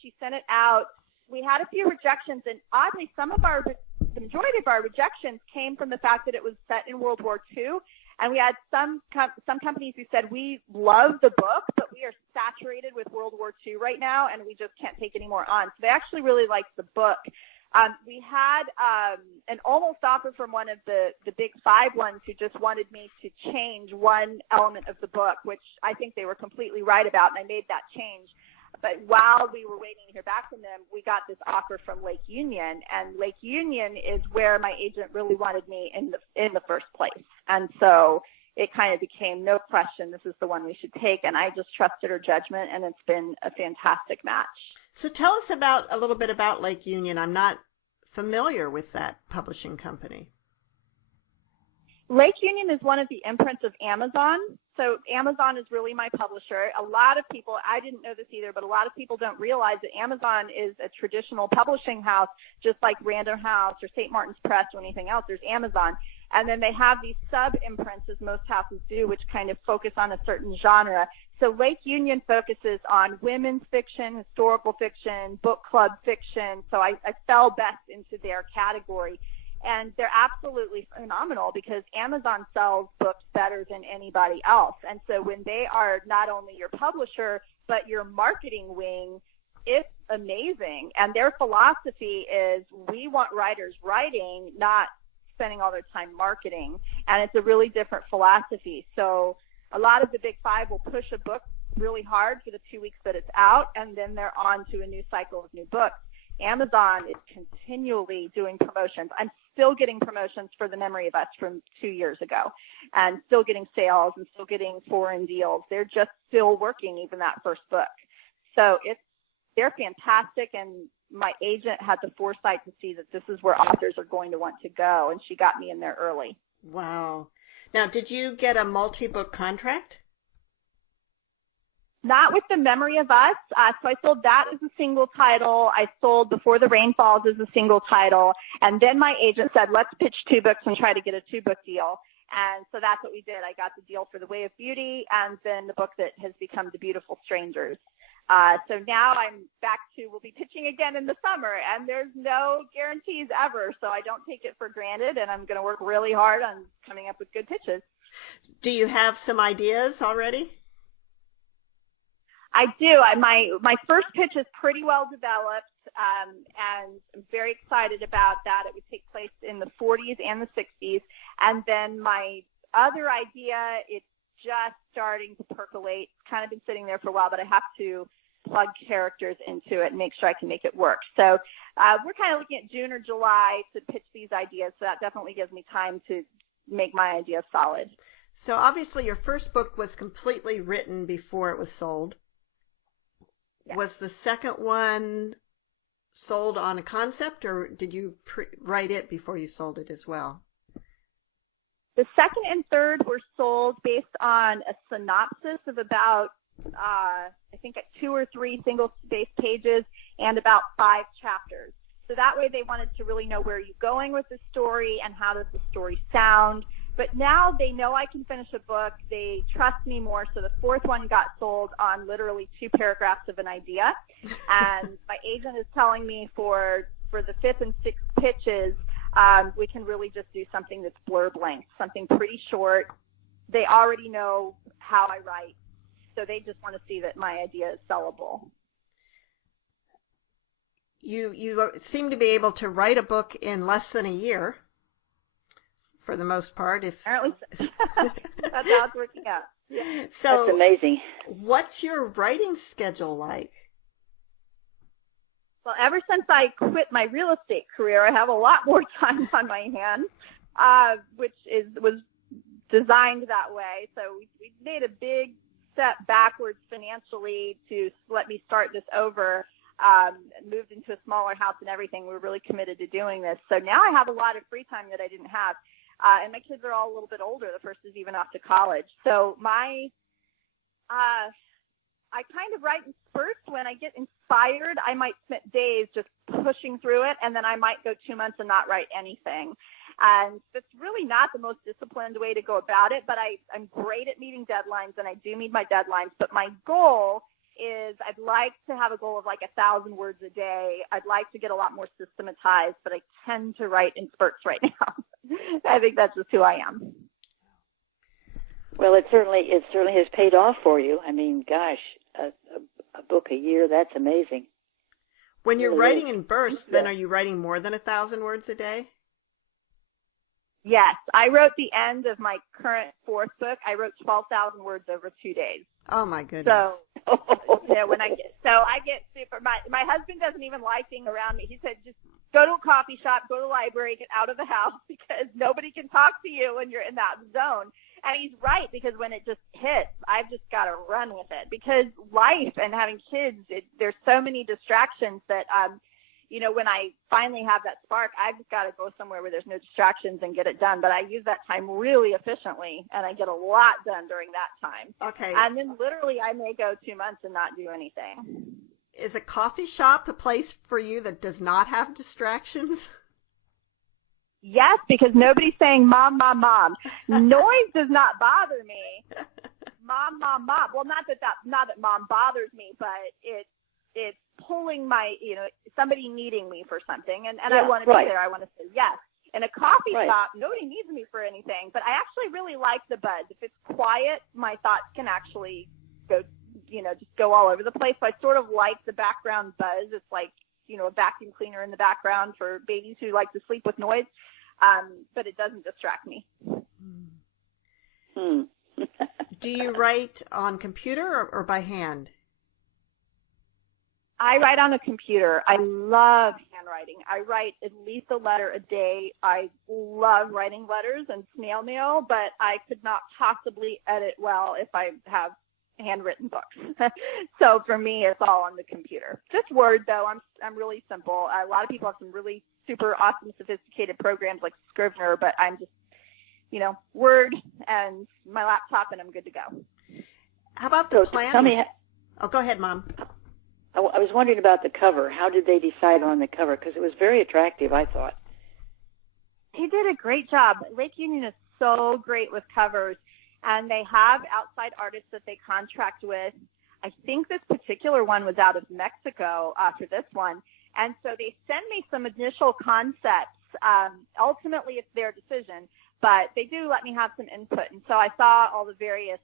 She sent it out. We had a few rejections, and oddly, the majority of our rejections came from the fact that it was set in World War II. And we had some companies who said, we love the book, but we are saturated with World War II right now, and we just can't take any more on. So they actually really liked the book. We had an almost offer from one of the big 5 ones who just wanted me to change one element of the book, which I think they were completely right about, and I made that change. But while we were waiting to hear back from them, we got this offer from Lake Union, and Lake Union is where my agent really wanted me in the first place. And so it kind of became, no question, this is the one we should take, and I just trusted her judgment, and it's been a fantastic match. So tell us a little bit about Lake Union. I'm not familiar with that publishing company. Lake Union is one of the imprints of Amazon. So Amazon is really my publisher. A lot of people, I didn't know this either, but a lot of people don't realize that Amazon is a traditional publishing house, just like Random House or St. Martin's Press or anything else. There's Amazon. And then they have these sub-imprints, as most houses do, which kind of focus on a certain genre. So Lake Union focuses on women's fiction, historical fiction, book club fiction. So I fell best into their category. And they're absolutely phenomenal because Amazon sells books better than anybody else. And so when they are not only your publisher, but your marketing wing, it's amazing. And their philosophy is we want writers writing, not spending all their time marketing. And it's a really different philosophy. So a lot of the big five will push a book really hard for the 2 weeks that it's out, and then they're on to a new cycle of new books. Amazon is continually doing promotions. I'm still getting promotions for The Memory of Us from 2 years ago, and still getting sales and still getting foreign deals. They're just still working even that first book. So they're fantastic, and my agent had the foresight to see that this is where authors are going to want to go, and she got me in there early. Wow. Now, did you get a multi-book contract? Not with The Memory of Us. So I sold that as a single title. I sold Before the Rain Falls as a single title. And then my agent said, let's pitch 2 books and try to get a 2-book deal. And so that's what we did. I got the deal for The Way of Beauty and then the book that has become The Beautiful Strangers. So now I'm back to, we'll be pitching again in the summer, and there's no guarantees ever. So I don't take it for granted, and I'm going to work really hard on coming up with good pitches. Do you have some ideas already? I do. My first pitch is pretty well developed, and I'm very excited about that. It would take place in the 40s and the 60s. And then my other idea, it's just starting to percolate. It's kind of been sitting there for a while, but I have to plug characters into it and make sure I can make it work. So we're kind of looking at June or July to pitch these ideas. So that definitely gives me time to make my idea solid. So obviously your first book was completely written before it was sold. Yes. Was the second one sold on a concept, or did you write it before you sold it as well? The second and third were sold based on a synopsis of about, I think, 2 or 3 single-spaced pages and about 5 chapters. So that way they wanted to really know where you're going with the story and how does the story sound. But now they know I can finish a book. They trust me more. So the 4th one got sold on literally 2 paragraphs of an idea. And my agent is telling me for the 5th and 6th pitches, we can really just do something that's blurb length, something pretty short. They already know how I write, so they just want to see that my idea is sellable. You seem to be able to write a book in less than a year, for the most part. Apparently, that's how it's working out. Yeah. So, that's amazing. What's your writing schedule like? Well, ever since I quit my real estate career, I have a lot more time on my hands, which was designed that way. So we made a big step backwards financially to let me start this over, moved into a smaller house and everything. We're really committed to doing this. So now I have a lot of free time that I didn't have. And my kids are all a little bit older. The first is even off to college. So I kind of write in spurts. When I get inspired, I might spend days just pushing through it, and then I might go 2 months and not write anything. And it's really not the most disciplined way to go about it, but I'm great at meeting deadlines, and I do meet my deadlines. But my goal is I'd like to have a goal of like 1,000 words a day. I'd like to get a lot more systematized, but I tend to write in spurts right now. I think that's just who I am. Well, it certainly has paid off for you. I mean, gosh, a book a year, that's amazing. When you're writing in bursts, then are you writing more than 1,000 words a day? Yes. I wrote the end of my current 4th book. I wrote 12,000 words over 2 days. Oh, my goodness. So, I get super, my husband doesn't even like being around me. He said, just go to a coffee shop, go to the library, get out of the house, because nobody can talk to you when you're in that zone. And he's right, because when it just hits, I've just got to run with it. Because life and having kids, there's so many distractions that, when I finally have that spark, I've just got to go somewhere where there's no distractions and get it done. But I use that time really efficiently, and I get a lot done during that time. Okay. And then literally I may go 2 months and not do anything. Is a coffee shop a place for you that does not have distractions? Yes, because nobody's saying mom, mom, mom. Noise does not bother me. Mom, mom, mom. Well, not that mom bothers me, but it's pulling my, somebody needing me for something, and I want to be there. I want to say yes. In a coffee shop, nobody needs me for anything, but I actually really like the buzz. If it's quiet, my thoughts can actually go, just go all over the place. So I sort of like the background buzz. It's like, a vacuum cleaner in the background for babies who like to sleep with noise. But it doesn't distract me. Do you write on computer or by hand? I write on a computer. I love handwriting. I write at least a letter a day. I love writing letters and snail mail, but I could not possibly edit well if I have handwritten books. So for me, it's all on the computer. Just Word, though. I'm really simple. A lot of people have some really super awesome, sophisticated programs like Scrivener, but I'm just, Word and my laptop, and I'm good to go. How about the planning? Tell me. Oh, go ahead, Mom. I was wondering about the cover. How did they decide on the cover? Because it was very attractive, I thought. They did a great job. Lake Union is so great with covers, and they have outside artists that they contract with. I think this particular one was out of Mexico for this one. And so they send me some initial concepts. Ultimately, it's their decision, but they do let me have some input. And so I saw all the various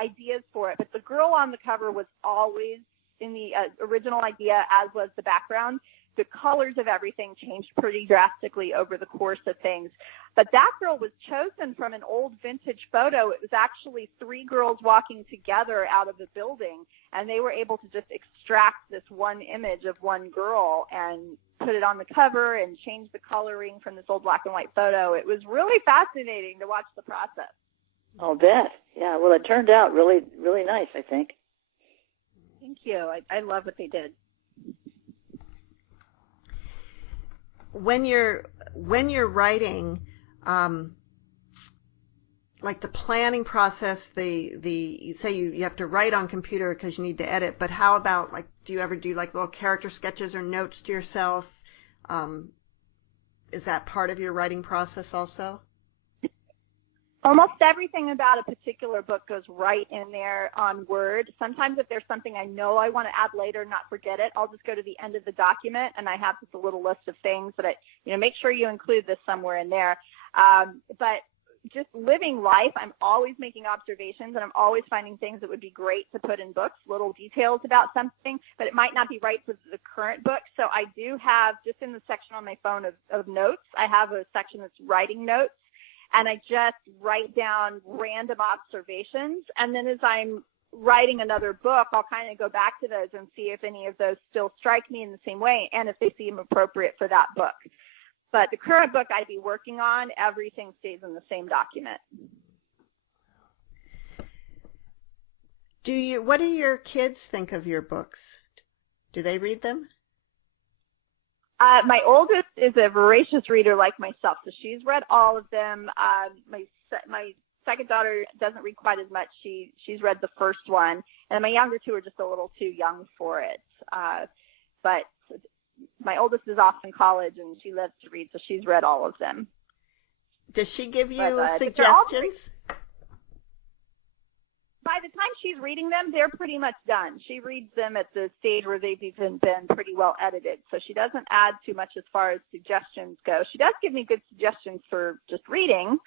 ideas for it. But the girl on the cover was always in the original idea, as was the background. The colors of everything changed pretty drastically over the course of things. But that girl was chosen from an old vintage photo. It was actually 3 girls walking together out of the building, and they were able to just extract this one image of one girl and put it on the cover and change the coloring from this old black and white photo. It was really fascinating to watch the process. I'll bet. Yeah, well, it turned out really, really nice, I think. Thank you. I love what they did. When you're writing, like the planning process, you say you have to write on computer because you need to edit, but how about, like, do you ever do like little character sketches or notes to yourself? Is that part of your writing process also? Almost everything about a particular book goes right in there on Word. Sometimes if there's something I know I want to add later, not forget it, I'll just go to the end of the document and I have just a little list of things that make sure you include this somewhere in there. But just living life, I'm always making observations and I'm always finding things that would be great to put in books, little details about something, but it might not be right for the current book. So I do have, just in the section on my phone of notes, I have a section that's writing notes. And I just write down random observations. And then as I'm writing another book, I'll kind of go back to those and see if any of those still strike me in the same way and if they seem appropriate for that book. But the current book I'd be working on, everything stays in the same document. What do your kids think of your books? Do they read them? My oldest is a voracious reader like myself, so she's read all of them. My second daughter doesn't read quite as much. She's read the first one, and my younger two are just a little too young for it. But my oldest is off in college, and she loves to read, so she's read all of them. Does she give you suggestions? By the time she's reading them, they're pretty much done. She reads them at the stage where they've even been pretty well edited. So she doesn't add too much as far as suggestions go. She does give me good suggestions for just reading,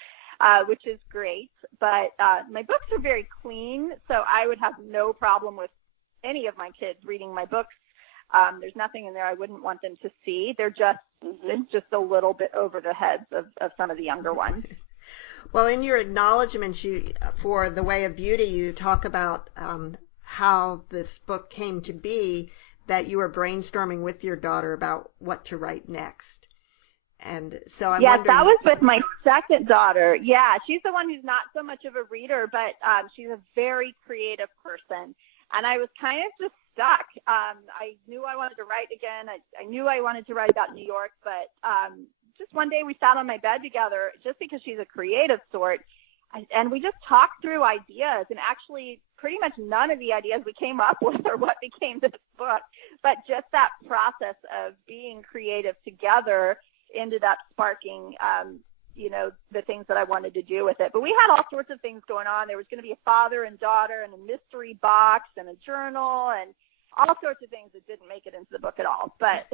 which is great. But my books are very clean, so I would have no problem with any of my kids reading my books. There's nothing in there I wouldn't want them to see. They're just, it's just a little bit over the heads of some of the younger ones. Well, in your acknowledgments for The Way of Beauty, you talk about how this book came to be, that you were brainstorming with your daughter about what to write next. And so I'm wondering... that was with my second daughter. Yeah, she's the one who's not so much of a reader, but she's a very creative person. And I was kind of just stuck. I knew I wanted to write again. I knew I wanted to write about New York, but... just one day we sat on my bed together, just because she's a creative sort, and we just talked through ideas, and actually pretty much none of the ideas we came up with are what became this book, but just that process of being creative together ended up sparking, the things that I wanted to do with it. But we had all sorts of things going on. There was going to be a father and daughter and a mystery box and a journal and all sorts of things that didn't make it into the book at all. But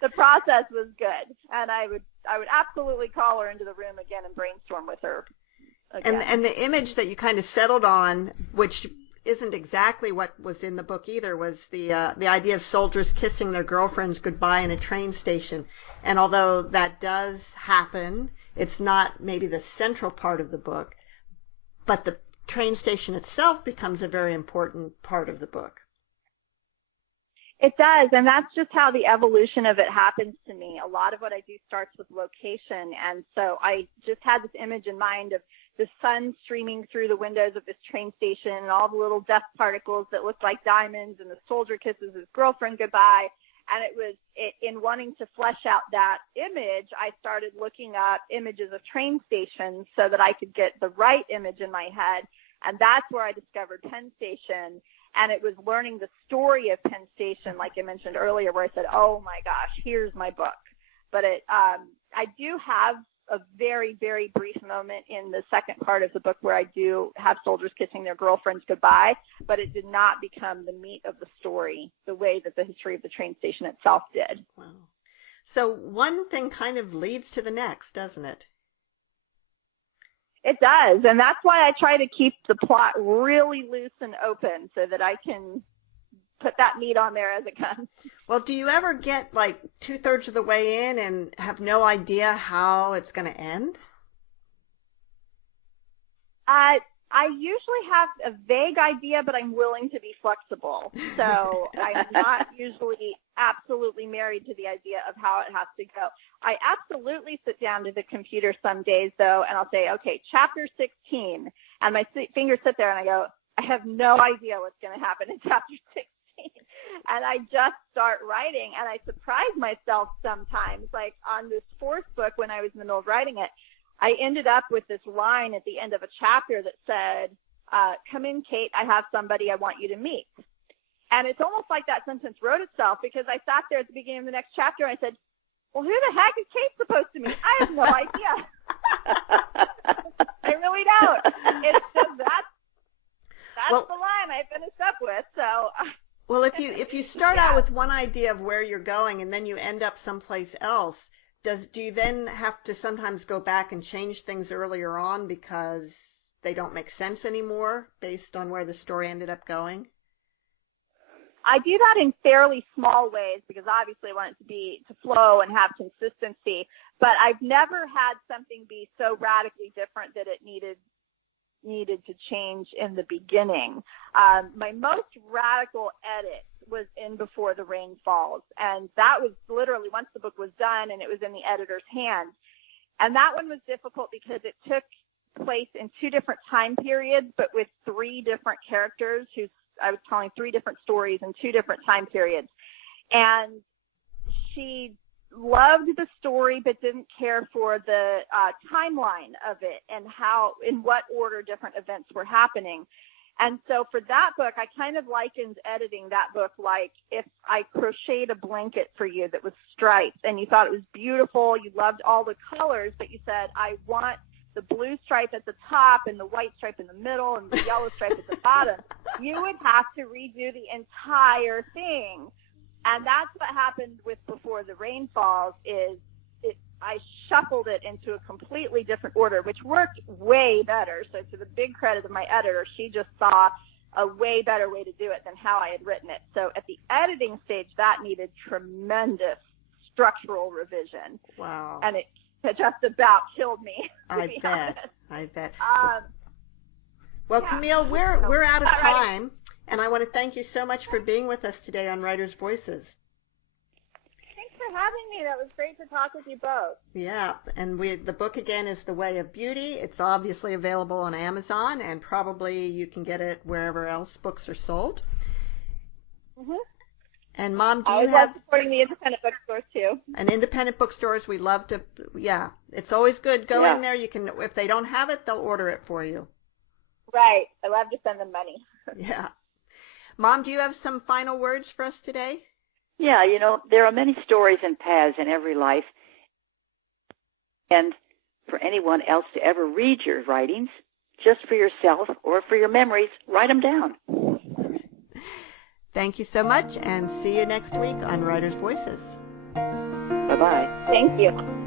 the process was good, and I would absolutely call her into the room again and brainstorm with her again. And the image that you kind of settled on, which isn't exactly what was in the book either, was the idea of soldiers kissing their girlfriends goodbye in a train station. And although that does happen, it's not maybe the central part of the book, but the train station itself becomes a very important part of the book. It does, and that's just how the evolution of it happens to me. A lot of what I do starts with location, and so I just had this image in mind of the sun streaming through the windows of this train station and all the little dust particles that look like diamonds, and the soldier kisses his girlfriend goodbye. And it was in wanting to flesh out that image, I started looking up images of train stations so that I could get the right image in my head, and that's where I discovered Penn Station. And it was learning the story of Penn Station, like I mentioned earlier, where I said, oh, my gosh, here's my book. But I do have a very, very brief moment in the second part of the book where I do have soldiers kissing their girlfriends goodbye, but it did not become the meat of the story the way that the history of the train station itself did. Wow. So one thing kind of leads to the next, doesn't it? It does, and that's why I try to keep the plot really loose and open so that I can put that meat on there as it comes. Well, do you ever get like 2/3 of the way in and have no idea how it's going to end? I usually have a vague idea, but I'm willing to be flexible. So I'm not usually absolutely married to the idea of how it has to go. I absolutely sit down to the computer some days, though, and I'll say, okay, chapter 16. And my fingers sit there and I go, I have no idea what's going to happen in chapter 16. And I just start writing, and I surprise myself sometimes. Like on this fourth book, when I was in the middle of writing it, I ended up with this line at the end of a chapter that said, come in, Kate, I have somebody I want you to meet. And it's almost like that sentence wrote itself, because I sat there at the beginning of the next chapter and I said, well, who the heck is Kate supposed to meet? I have no idea. I really don't. It's just that's the line I finished up with. So. Well, if you start out with one idea of where you're going and then you end up someplace else, do you then have to sometimes go back and change things earlier on because they don't make sense anymore based on where the story ended up going? I do that in fairly small ways because obviously I want it to flow and have consistency, but I've never had something be so radically different that it needed to change in the beginning. My most radical edit was in Before the Rain Falls, and that was literally once the book was done and it was in the editor's hands. And that one was difficult because it took place in 2 different time periods, but with 3 different characters who I was telling 3 different stories in 2 different time periods. And she loved the story but didn't care for the timeline of it and in what order different events were happening. And so for that book, I kind of likened editing that book like if I crocheted a blanket for you that was striped and you thought it was beautiful, you loved all the colors, but you said, I want the blue stripe at the top and the white stripe in the middle and the yellow stripe at the bottom. You would have to redo the entire thing. And that's what happened with Before the Rain Falls I shuffled it into a completely different order, which worked way better. So to the big credit of my editor, she just saw a way better way to do it than how I had written it. So at the editing stage, that needed tremendous structural revision. Wow. And it just about killed me. I bet. Well, yeah. Camille, we're out of time, and I want to thank you so much for being with us today on Writers' Voices. For having me. That was great to talk with you both. Yeah, and the book again is The Way of Beauty. It's obviously available on Amazon, and probably you can get it wherever else books are sold. Mm-hmm. And Mom, do you have supporting the independent bookstores too? And independent bookstores, we love to. Yeah, it's always good. Go in there. You can, if they don't have it, they'll order it for you. Right. I love to send them money. Yeah. Mom, do you have some final words for us today? Yeah, there are many stories and paths in every life. And for anyone else to ever read your writings, just for yourself or for your memories, write them down. Thank you so much, and see you next week on Writers' Voices. Bye-bye. Thank you.